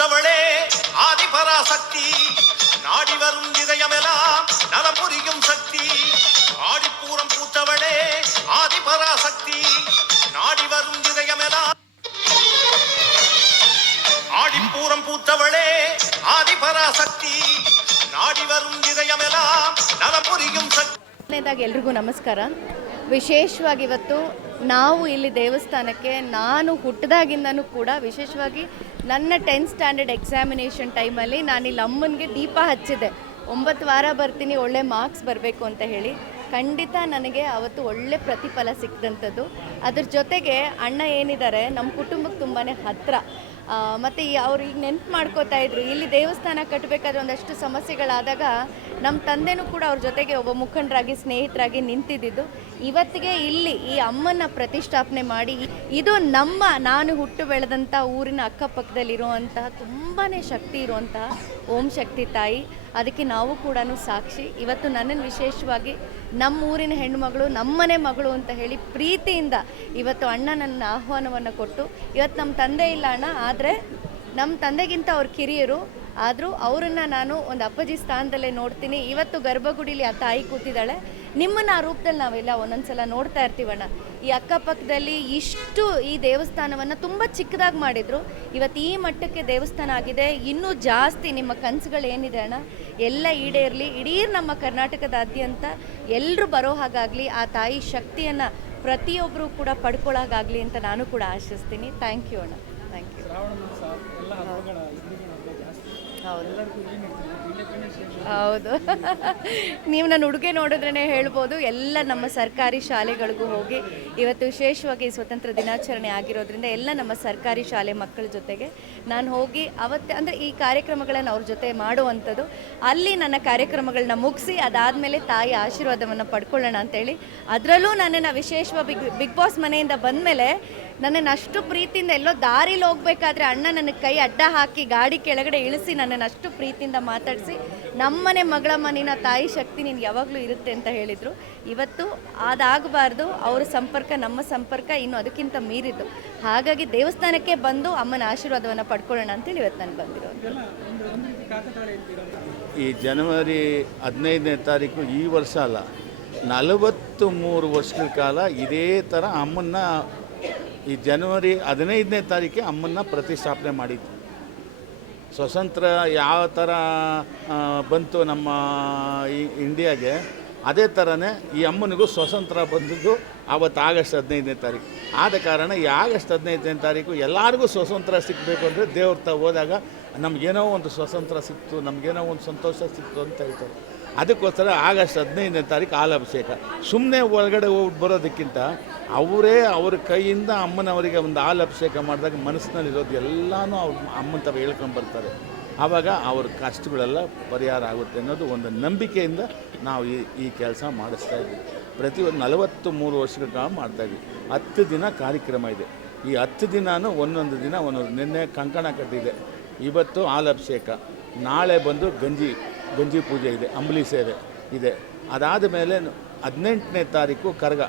பூத்தவளே ஆதிபராசக்தி, நாடி வரும் இதயமெல்லாம் நலம் புரியும் சக்தி. ஆடிப்பூரம் பூத்தவளே ஆதிபராசக்தி, நாடி வரும் இதயமெல்லாம். ஆடிப்பூரம் பூத்தவளே ஆதிபராசக்தி, ನಾಡಿ ವರುಂ ಇದಯಮೆல்லாம் ನಲಂ ಪುರಿಯುಂ ಸಕ್ತಿ. ಎಲ್ರಿಗೂ ನಮಸ್ಕಾರ. ವಿಶೇಷವಾಗಿ ಇವತ್ತು ನಾವು ಇಲ್ಲಿ ದೇವಸ್ಥಾನಕ್ಕೆ, ನಾನು ಹುಟ್ಟಿದಾಗಿಂದನೂ ಕೂಡ ವಿಶೇಷವಾಗಿ ನನ್ನ 10th ಸ್ಟ್ಯಾಂಡರ್ಡ್ ಎಕ್ಸಾಮಿನೇಷನ್ ಟೈಮಲ್ಲಿ ನಾನಿಲ್ಲಿ ಅಮ್ಮನಿಗೆ ದೀಪ ಹಚ್ಚಿದ್ದೆ. 9 ವಾರ ಬರ್ತೀನಿ, ಒಳ್ಳೆ ಮಾರ್ಕ್ಸ್ ಬರಬೇಕು ಅಂತ ಹೇಳಿ. ಖಂಡಿತ ನನಗೆ ಅವತ್ತು ಒಳ್ಳೆ ಪ್ರತಿಫಲ ಸಿಕ್ಕಿದಂಥದ್ದು. ಅದ್ರ ಜೊತೆಗೆ ಅಣ್ಣ ಏನಿದ್ದಾರೆ ನಮ್ಮ ಕುಟುಂಬಕ್ಕೆ ತುಂಬಾ ಹತ್ತಿರ. ಮತ್ತು ಅವ್ರು ಈಗ ನೆನ್ಪು ಮಾಡ್ಕೋತಾ ಇದ್ರು, ಇಲ್ಲಿ ದೇವಸ್ಥಾನ ಕಟ್ಟಬೇಕಾದ್ರೆ ಒಂದಷ್ಟು ಸಮಸ್ಯೆಗಳಾದಾಗ ನಮ್ಮ ತಂದೆನೂ ಕೂಡ ಅವ್ರ ಜೊತೆಗೆ ಒಬ್ಬ ಮುಖಂಡರಾಗಿ, ಸ್ನೇಹಿತರಾಗಿ ನಿಂತಿದ್ದು. ಇವತ್ತಿಗೆ ಇಲ್ಲಿ ಈ ಅಮ್ಮನ ಪ್ರತಿಷ್ಠಾಪನೆ ಮಾಡಿ, ಇದು ನಾನು ಹುಟ್ಟು ಬೆಳೆದಂಥ ಊರಿನ ಅಕ್ಕಪಕ್ಕದಲ್ಲಿರುವಂತಹ ತುಂಬಾ ಶಕ್ತಿ ಇರುವಂತಹ ಓಂ ಶಕ್ತಿ ತಾಯಿ. ಅದಕ್ಕೆ ನಾವು ಕೂಡ ಸಾಕ್ಷಿ. ಇವತ್ತು ನನ್ನನ್ನು ವಿಶೇಷವಾಗಿ ನಮ್ಮ ಊರಿನ ಹೆಣ್ಣುಮಗಳು, ನಮ್ಮನೆ ಮಗಳು ಅಂತ ಹೇಳಿ ಪ್ರೀತಿಯಿಂದ ಇವತ್ತು ಅಣ್ಣ ನನ್ನ ಆಹ್ವಾನವನ್ನು ಕೊಟ್ಟು, ಇವತ್ತು ನಮ್ಮ ತಂದೆ ಇಲ್ಲ ಅಣ್ಣ, ಆದರೆ ನಮ್ಮ ತಂದೆಗಿಂತ ಅವ್ರ ಕಿರಿಯರು, ಆದರೂ ಅವರನ್ನು ನಾನು ಒಂದು ಅಪ್ಪಾಜಿ ಸ್ಥಾನದಲ್ಲೇ ನೋಡ್ತೀನಿ. ಇವತ್ತು ಗರ್ಭಗುಡಿಲಿ ಆ ತಾಯಿ ಕೂತಿದ್ದಾಳೆ. ನಿಮ್ಮನ್ನು ಆ ರೂಪದಲ್ಲಿ ನಾವೆಲ್ಲ ಒಂದೊಂದು ಸಲ ನೋಡ್ತಾ ಇರ್ತೀವಣ್ಣ. ಈ ಅಕ್ಕಪಕ್ಕದಲ್ಲಿ ಇಷ್ಟು ಈ ದೇವಸ್ಥಾನವನ್ನು ತುಂಬ ಚಿಕ್ಕದಾಗಿ ಮಾಡಿದರು. ಇವತ್ತು ಈ ಮಟ್ಟಕ್ಕೆ ದೇವಸ್ಥಾನ ಆಗಿದೆ. ಇನ್ನೂ ಜಾಸ್ತಿ ನಿಮ್ಮ ಕನಸುಗಳೇನಿದೆ ಅಣ್ಣ ಎಲ್ಲ ಈಡೇರಲಿ. ಇಡೀ ನಮ್ಮ ಕರ್ನಾಟಕದಾದ್ಯಂತ ಎಲ್ಲರೂ ಬರೋ ಹಾಗಾಗಲಿ, ಆ ತಾಯಿ ಶಕ್ತಿಯನ್ನು ಪ್ರತಿಯೊಬ್ಬರು ಕೂಡ ಪಡ್ಕೊಳ್ಳೋಕ್ಕಾಗಲಿ ಅಂತ ನಾನು ಕೂಡ ಆಶಿಸ್ತೀನಿ. ಥ್ಯಾಂಕ್ ಯು ಅಣ್ಣ, ಥ್ಯಾಂಕ್ ಯು. ಹೌದು ನೀವು ನನ್ನ ಉಡುಗೆ ನೋಡಿದ್ರೇ ಹೇಳ್ಬೋದು. ಎಲ್ಲ ನಮ್ಮ ಸರ್ಕಾರಿ ಶಾಲೆಗಳಿಗೂ ಹೋಗಿ, ಇವತ್ತು ವಿಶೇಷವಾಗಿ ಸ್ವತಂತ್ರ ದಿನಾಚರಣೆ ಆಗಿರೋದ್ರಿಂದ ಎಲ್ಲ ನಮ್ಮ ಸರ್ಕಾರಿ ಶಾಲೆ ಮಕ್ಕಳ ಜೊತೆಗೆ ನಾನು ಹೋಗಿ ಅವತ್ತೇ ಅಂದರೆ ಈ ಕಾರ್ಯಕ್ರಮಗಳನ್ನು ಅವ್ರ ಜೊತೆ ಮಾಡುವಂಥದ್ದು. ಅಲ್ಲಿ ನನ್ನ ಕಾರ್ಯಕ್ರಮಗಳನ್ನ ಮುಗಿಸಿ ಅದಾದಮೇಲೆ ತಾಯಿ ಆಶೀರ್ವಾದವನ್ನು ಪಡ್ಕೊಳ್ಳೋಣ ಅಂತೇಳಿ. ಅದರಲ್ಲೂ ನನ್ನನ್ನು ವಿಶೇಷವಾಗಿ ಬಿಗ್ ಬಾಸ್ ಮನೆಯಿಂದ ಬಂದಮೇಲೆ ನನ್ನನ್ನು ಅಷ್ಟು ಪ್ರೀತಿಯಿಂದ ಎಲ್ಲೋ ದಾರಿಲಿ ಹೋಗ್ಬೇಕಾದ್ರೆ ಅಣ್ಣ ನನ್ನ ಕೈ ಅಡ್ಡ ಹಾಕಿ ಗಾಡಿ ಕೆಳಗಡೆ ಇಳಿಸಿ ನನ್ನನ್ನು ಅಷ್ಟು ಪ್ರೀತಿಯಿಂದ ಮಾತಾಡಿಸಿ, ನಮ್ಮನೆ ಮಗಳ ಮನೆಯ ತಾಯಿ ಶಕ್ತಿ ನೀನು ಯಾವಾಗಲೂ ಇರುತ್ತೆ ಅಂತ ಹೇಳಿದರು. ಇವತ್ತು ಅದಾಗಬಾರ್ದು. ಅವರ ಸಂಪರ್ಕ ನಮ್ಮ ಸಂಪರ್ಕ ಇನ್ನು ಅದಕ್ಕಿಂತ ಮೀರಿದ್ದು. ಹಾಗಾಗಿ ದೇವಸ್ಥಾನಕ್ಕೆ ಬಂದು ಅಮ್ಮನ ಆಶೀರ್ವಾದವನ್ನು ಪಡ್ಕೊಳ್ಳೋಣ ಅಂತೇಳಿ ಇವತ್ತು ನಾನು ಬಂದಿರೋದು. ಈ ಜನವರಿ 15ನೇ ತಾರೀಕು ಈ ವರ್ಷ ಅಲ್ಲ, 43 ವರ್ಷಗಳ ಕಾಲ ಇದೇ ಥರ ಅಮ್ಮನ್ನ ಈ ಜನವರಿ 15ನೇ ತಾರೀಕಿಗೆ ಅಮ್ಮನ್ನ ಪ್ರತಿಷ್ಠಾಪನೆ ಮಾಡಿದ್ದು. ಸ್ವತಂತ್ರ ಯಾವ ಥರ ಬಂತು ನಮ್ಮ ಈ ಇಂಡಿಯಾಗೆ, ಅದೇ ಥರನೇ ಈ ಅಮ್ಮನಿಗೂ ಸ್ವತಂತ್ರ ಬಂದಿದ್ದು ಆವತ್ತು ಆಗಸ್ಟ್ 15ನೇ ತಾರೀಕು. ಆದ ಕಾರಣ ಈ ಆಗಸ್ಟ್ 15ನೇ ತಾರೀಕು ಎಲ್ಲರಿಗೂ ಸ್ವತಂತ್ರ ಸಿಗಬೇಕು ಅಂದರೆ ದೇವ್ರ ಹೋದಾಗ ನಮಗೇನೋ ಒಂದು ಸ್ವತಂತ್ರ ಸಿಕ್ತು, ನಮಗೇನೋ ಒಂದು ಸಂತೋಷ ಸಿಕ್ತು ಅಂತ ಹೇಳ್ತಾರೆ. ಅದಕ್ಕೋಸ್ಕರ ಆಗಸ್ಟ್ 15ನೇ ತಾರೀಕು ಹಾಲಭಿಷೇಕ. ಸುಮ್ಮನೆ ಒಳಗಡೆ ಹೋಗಿ ಬರೋದಕ್ಕಿಂತ ಅವರೇ ಅವ್ರ ಕೈಯಿಂದ ಅಮ್ಮನವರಿಗೆ ಒಂದು ಹಾಲಭಿಷೇಕ ಮಾಡಿದಾಗ ಮನಸ್ಸಿನಲ್ಲಿರೋದು ಎಲ್ಲನೂ ಅವ್ರ ಅಮ್ಮನ ಥರ ಹೇಳ್ಕೊಂಡು ಬರ್ತಾರೆ. ಆವಾಗ ಅವ್ರ ಕಷ್ಟಗಳೆಲ್ಲ ಪರಿಹಾರ ಆಗುತ್ತೆ ಅನ್ನೋದು ಒಂದು ನಂಬಿಕೆಯಿಂದ ನಾವು ಈ ಕೆಲಸ ಮಾಡಿಸ್ತಾಯಿದ್ವಿ. ಪ್ರತಿ ಒಂದು 43 ವರ್ಷಗಳ ಕಾಲ ಮಾಡ್ತಾಯಿದ್ವಿ. 10 ದಿನ ಕಾರ್ಯಕ್ರಮ ಇದೆ. ಈ 10 ದಿನವೂ ಒಂದೊಂದು ದಿನ ಒಂದೊಂದು. ನಿನ್ನೆ ಕಂಕಣ ಕಟ್ಟಿದೆ, ಇವತ್ತು ಹಾಲಭಿಷೇಕ, ನಾಳೆ ಬಂದು ಗಂಜಿ ಪೂಜೆ ಇದೆ, ಅಂಬಲಿ ಸೇವೆ ಇದೆ. ಅದಾದ ಮೇಲೆ 18ನೇ ತಾರೀಕು ಕರಗ.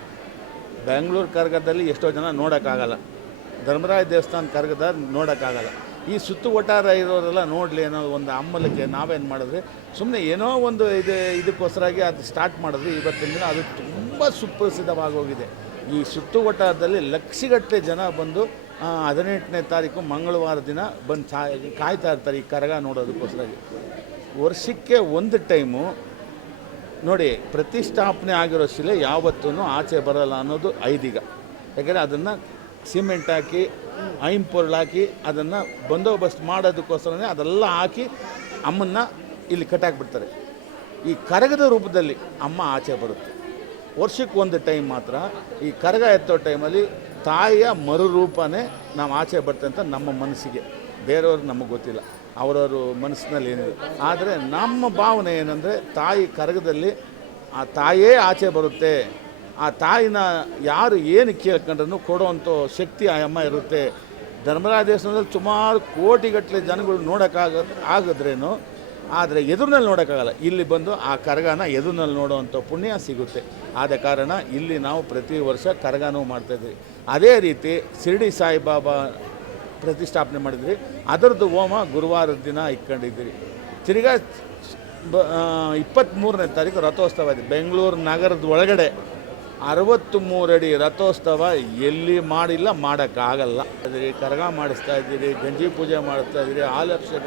ಬೆಂಗಳೂರು ಕರಗದಲ್ಲಿ ಎಷ್ಟೋ ಜನ ನೋಡೋಕ್ಕಾಗಲ್ಲ, ಧರ್ಮರಾಯ ದೇವಸ್ಥಾನ ಕರಗದ ನೋಡೋಕ್ಕಾಗಲ್ಲ. ಈ ಸುತ್ತು ಒಟ್ಟಾರ ಇರೋರೆಲ್ಲ ನೋಡಲಿ ಅನ್ನೋ ಒಂದು ಹಮ್ಮಲಕ್ಕೆ ನಾವೇನು ಮಾಡಿದ್ವಿ, ಸುಮ್ಮನೆ ಏನೋ ಒಂದು ಇದಕ್ಕೋಸ್ಕರಾಗಿ ಅದು ಸ್ಟಾರ್ಟ್ ಮಾಡಿದ್ವಿ. ಇವತ್ತಿನ ದಿನ ಅದು ತುಂಬ ಸುಪ್ರಸಿದ್ಧವಾಗೋಗಿದೆ. ಈ ಸುತ್ತು ಒಟ್ಟಾರದಲ್ಲಿ ಲಕ್ಷಗಟ್ಟಲೆ ಜನ ಬಂದು 18ನೇ ತಾರೀಕು ಮಂಗಳವಾರ ದಿನ ಬಂದು ಕಾಯ್ತಾ ಇರ್ತಾರೆ ಈ ಕರಗ ನೋಡೋದಕ್ಕೋಸ್ಕರಾಗಿ. ವರ್ಷಕ್ಕೆ ಒಂದು ಟೈಮು ನೋಡಿ, ಪ್ರತಿಷ್ಠಾಪನೆ ಆಗಿರೋ ಶಿಲೆ ಯಾವತ್ತೂ ಆಚೆ ಬರಲ್ಲ ಅನ್ನೋದು ಐದೀಗ. ಯಾಕೆಂದರೆ ಅದನ್ನು ಸಿಮೆಂಟ್ ಹಾಕಿ, ಐಂಪೊರ್ಳು ಹಾಕಿ, ಅದನ್ನು ಬಂದೋಬಸ್ತ್ ಮಾಡೋದಕ್ಕೋಸ್ಕರನೇ ಅದೆಲ್ಲ ಹಾಕಿ ಅಮ್ಮನ್ನ ಇಲ್ಲಿ ಕಟ್ಟಾಕ್ಬಿಡ್ತಾರೆ. ಈ ಕರಗದ ರೂಪದಲ್ಲಿ ಅಮ್ಮ ಆಚೆ ಬರುತ್ತೆ. ವರ್ಷಕ್ಕೆ ಒಂದು ಟೈಮ್ ಮಾತ್ರ ಈ ಕರಗ ಎತ್ತೋ ಟೈಮಲ್ಲಿ ತಾಯಿಯ ಮರುರೂಪನೇ ನಾವು ಆಚೆ ಬರ್ತೇವೆ ಅಂತ ನಮ್ಮ ಮನಸ್ಸಿಗೆ. ಬೇರೆಯವ್ರಿಗೆ ನಮಗೆ ಗೊತ್ತಿಲ್ಲ, ಅವರವರು ಮನಸ್ಸಿನಲ್ಲಿ ಏನಿದೆ. ಆದರೆ ನಮ್ಮ ಭಾವನೆ ಏನಂದರೆ, ತಾಯಿ ಕರಗದಲ್ಲಿ ಆ ತಾಯೇ ಆಚೆ ಬರುತ್ತೆ. ಆ ತಾಯಿನ ಯಾರು ಏನು ಕೇಳ್ಕೊಂಡ್ರೂ ಕೊಡುವಂಥ ಶಕ್ತಿ ಆ ಅಮ್ಮ ಇರುತ್ತೆ. ಧರ್ಮರಾಯ ದೇವಸ್ಥಾನದಲ್ಲಿ ಸುಮಾರು ಕೋಟಿಗಟ್ಟಲೆ ಜನಗಳು ಆಗಿದ್ರೇನು, ಆದರೆ ಎದುರಿನಲ್ಲಿ ನೋಡೋಕ್ಕಾಗಲ್ಲ. ಇಲ್ಲಿ ಬಂದು ಆ ಕರಗನ ಎದುರಿನಲ್ಲಿ ನೋಡುವಂಥ ಪುಣ್ಯ ಸಿಗುತ್ತೆ. ಆದ ಕಾರಣ ಇಲ್ಲಿ ನಾವು ಪ್ರತಿ ವರ್ಷ ಕರಗನೂ ಮಾಡ್ತಾಯಿದ್ವಿ. ಅದೇ ರೀತಿ ಶಿರ್ಡಿ ಸಾಯಿಬಾಬಾ ಪ್ರತಿಷ್ಠಾಪನೆ ಮಾಡಿದ್ರಿ. ಅದರದ್ದು ಹೋಮ ಗುರುವಾರದ ದಿನ ಇಟ್ಕೊಂಡಿದ್ದೀರಿ. ತಿರ್ಗಾ 23ನೇ ತಾರೀಕು ರಥೋತ್ಸವ ಇದೆ. ಬೆಂಗಳೂರು ನಗರದ ಒಳಗಡೆ 63 ಅಡಿ ರಥೋತ್ಸವ ಎಲ್ಲಿ ಮಾಡಿಲ್ಲ, ಮಾಡೋಕ್ಕಾಗಲ್ಲ. ಅದೇ ಕರಗ ಮಾಡಿಸ್ತಾ ಇದ್ದೀರಿ, ಗಂಜಿ ಪೂಜೆ ಮಾಡಿಸ್ತಾ ಇದ್ದೀರಿ, ಹಾಲಭಿಷೇಕ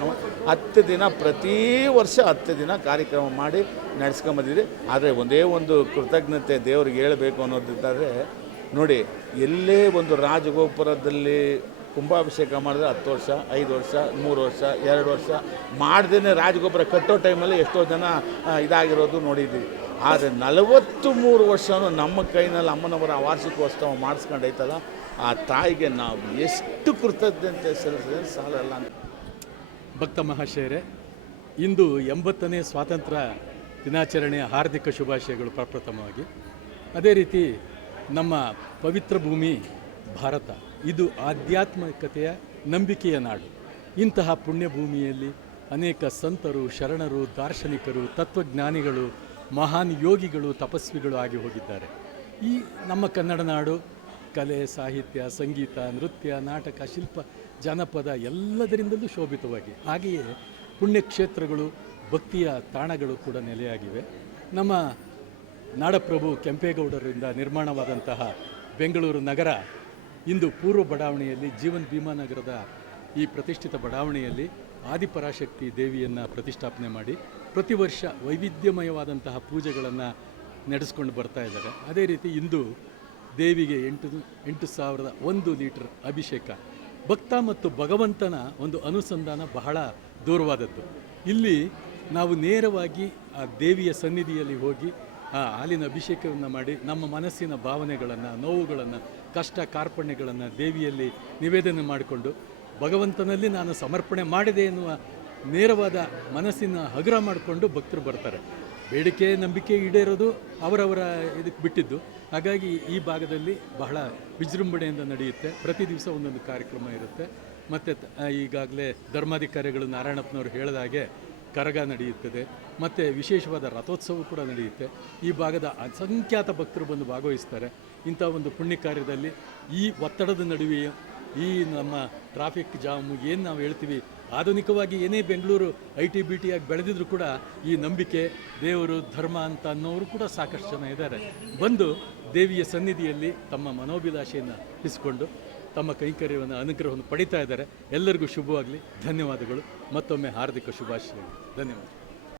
10 ದಿನ, ಪ್ರತಿ ವರ್ಷ 10 ದಿನ ಕಾರ್ಯಕ್ರಮ ಮಾಡಿ ನಡೆಸ್ಕೊಂಬಂದಿದ್ದೀರಿ. ಆದರೆ ಒಂದೇ ಒಂದು ಕೃತಜ್ಞತೆ ದೇವ್ರಿಗೆ ಹೇಳಬೇಕು ಅನ್ನೋದಿದ್ದಾರೆ. ನೋಡಿ, ಎಲ್ಲೇ ಒಂದು ರಾಜಗೋಪುರದಲ್ಲಿ ಕುಂಭಾಭಿಷೇಕ ಮಾಡಿದ್ರೆ 10 ವರ್ಷ, 5 ವರ್ಷ, 3 ವರ್ಷ, 2 ವರ್ಷ ಮಾಡ್ದೇ ರಾಜಗೋಪುರ ಕಟ್ಟೋ ಟೈಮಲ್ಲಿ ಎಷ್ಟೋ ಜನ ಇದಾಗಿರೋದು ನೋಡಿದ್ದೀವಿ. ಆದರೆ 43 ವರ್ಷವೂ ನಮ್ಮ ಕೈನಲ್ಲಿ ಅಮ್ಮನವರ ವಾರ್ಷಿಕೋತ್ಸವ ಮಾಡಿಸ್ಕೊಂಡೈತಲ್ಲ, ಆ ತಾಯಿಗೆ ನಾವು ಎಷ್ಟು ಕೃತಜ್ಞತೆ ಸಲ್ಲಿಸಿದ್ರೆ ಸಾಲಲ್ಲ. ಭಕ್ತ ಮಹಾಶಯರೇ, ಇಂದು 80ನೇ ಸ್ವಾತಂತ್ರ್ಯ ದಿನಾಚರಣೆಯ ಹಾರ್ದಿಕ ಶುಭಾಶಯಗಳು ಪ್ರಪ್ರಥಮವಾಗಿ. ಅದೇ ರೀತಿ ನಮ್ಮ ಪವಿತ್ರ ಭೂಮಿ ಭಾರತ, ಇದು ಆಧ್ಯಾತ್ಮಿಕತೆಯ ನಂಬಿಕೆಯ ನಾಡು. ಇಂತಹ ಪುಣ್ಯಭೂಮಿಯಲ್ಲಿ ಅನೇಕ ಸಂತರು, ಶರಣರು, ದಾರ್ಶನಿಕರು, ತತ್ವಜ್ಞಾನಿಗಳು, ಮಹಾನ್ ಯೋಗಿಗಳು, ತಪಸ್ವಿಗಳು ಆಗಿ ಹೋಗಿದ್ದಾರೆ. ಈ ನಮ್ಮ ಕನ್ನಡ ನಾಡು ಕಲೆ, ಸಾಹಿತ್ಯ, ಸಂಗೀತ, ನೃತ್ಯ, ನಾಟಕ, ಶಿಲ್ಪ, ಜಾನಪದ ಎಲ್ಲದರಿಂದಲೂ ಶೋಭಿತವಾಗಿ, ಹಾಗೆಯೇ ಪುಣ್ಯಕ್ಷೇತ್ರಗಳು, ಭಕ್ತಿಯ ತಾಣಗಳು ಕೂಡ ನೆಲೆಯಾಗಿವೆ. ನಮ್ಮ ನಾಡಪ್ರಭು ಕೆಂಪೇಗೌಡರಿಂದ ನಿರ್ಮಾಣವಾದಂತಹ ಬೆಂಗಳೂರು ನಗರ ಇಂದು ಪೂರ್ವ ಬಡಾವಣೆಯಲ್ಲಿ, ಜೀವನ್ ಭೀಮಾ ನಗರದ ಈ ಪ್ರತಿಷ್ಠಿತ ಬಡಾವಣೆಯಲ್ಲಿ ಆದಿಪರಾಶಕ್ತಿ ದೇವಿಯನ್ನು ಪ್ರತಿಷ್ಠಾಪನೆ ಮಾಡಿ ಪ್ರತಿ ವರ್ಷ ವೈವಿಧ್ಯಮಯವಾದಂತಹ ಪೂಜೆಗಳನ್ನು ನಡೆಸ್ಕೊಂಡು ಬರ್ತಾ ಇದ್ದಾರೆ. ಅದೇ ರೀತಿ ಇಂದು ದೇವಿಗೆ 8,001 ಲೀಟರ್ ಅಭಿಷೇಕ. ಭಕ್ತ ಮತ್ತು ಭಗವಂತನ ಒಂದು ಅನುಸಂಧಾನ ಬಹಳ ದೂರವಾದದ್ದು. ಇಲ್ಲಿ ನಾವು ನೇರವಾಗಿ ಆ ದೇವಿಯ ಸನ್ನಿಧಿಯಲ್ಲಿ ಹೋಗಿ ಆ ಹಾಲಿನ ಅಭಿಷೇಕವನ್ನು ಮಾಡಿ ನಮ್ಮ ಮನಸ್ಸಿನ ಭಾವನೆಗಳನ್ನು, ನೋವುಗಳನ್ನು, ಕಷ್ಟ ಕಾರ್ಪಣ್ಯಗಳನ್ನು ದೇವಿಯಲ್ಲಿ ನಿವೇದನೆ ಮಾಡಿಕೊಂಡು ಭಗವಂತನಲ್ಲಿ ನಾನು ಸಮರ್ಪಣೆ ಮಾಡಿದೆ ಎನ್ನುವ ನೇರವಾದ ಮನಸ್ಸಿನ ಹಗುರ ಮಾಡಿಕೊಂಡು ಭಕ್ತರು ಬರ್ತಾರೆ. ಬೇಡಿಕೆ, ನಂಬಿಕೆ ಈಡೇರೋದು ಅವರವರ ಇದಕ್ಕೆ ಬಿಟ್ಟಿದ್ದು. ಹಾಗಾಗಿ ಈ ಭಾಗದಲ್ಲಿ ಬಹಳ ವಿಜೃಂಭಣೆಯಿಂದ ನಡೆಯುತ್ತೆ. ಪ್ರತಿ ದಿವಸ ಒಂದೊಂದು ಕಾರ್ಯಕ್ರಮ ಇರುತ್ತೆ. ಮತ್ತು ಈಗಾಗಲೇ ಧರ್ಮಾಧಿಕಾರಿಗಳು ನಾರಾಯಣಪ್ಪನವರು ಹೇಳಿದ ಹಾಗೆ ಕರಗ ನಡೆಯುತ್ತದೆ, ಮತ್ತು ವಿಶೇಷವಾದ ರಥೋತ್ಸವ ಕೂಡ ನಡೆಯುತ್ತೆ. ಈ ಭಾಗದ ಅಸಂಖ್ಯಾತ ಭಕ್ತರು ಬಂದು ಭಾಗವಹಿಸ್ತಾರೆ. ಇಂಥ ಒಂದು ಪುಣ್ಯ ಕಾರ್ಯದಲ್ಲಿ ಈ ಒತ್ತಡದ ನಡುವೆಯೇ, ಈ ನಮ್ಮ ಟ್ರಾಫಿಕ್ ಜಾಮು ಏನು ನಾವು ಹೇಳ್ತೀವಿ, ಆಧುನಿಕವಾಗಿ ಏನೇ ಬೆಂಗಳೂರು IT BT ಆಗಿ ಬೆಳೆದಿದ್ರು ಕೂಡ ಈ ನಂಬಿಕೆ, ದೇವರು, ಧರ್ಮ ಅಂತ ಅನ್ನೋರು ಕೂಡ ಸಾಕಷ್ಟು ಜನ ಇದ್ದಾರೆ. ಬಂದು ದೇವಿಯ ಸನ್ನಿಧಿಯಲ್ಲಿ ತಮ್ಮ ಮನೋಭಿಲಾಷೆಯನ್ನು ಇಸ್ಕೊಂಡು ತಮ್ಮ ಕೈಂಕರ್ಯವನ್ನು, ಅನುಗ್ರಹವನ್ನು ಪಡಿತಾ ಇದ್ದಾರೆ. ಎಲ್ಲರಿಗೂ ಶುಭವಾಗಲಿ. ಧನ್ಯವಾದಗಳು. ಮತ್ತೊಮ್ಮೆ ಹಾರ್ದಿಕ ಶುಭಾಶಯಗಳು. ಧನ್ಯವಾದ.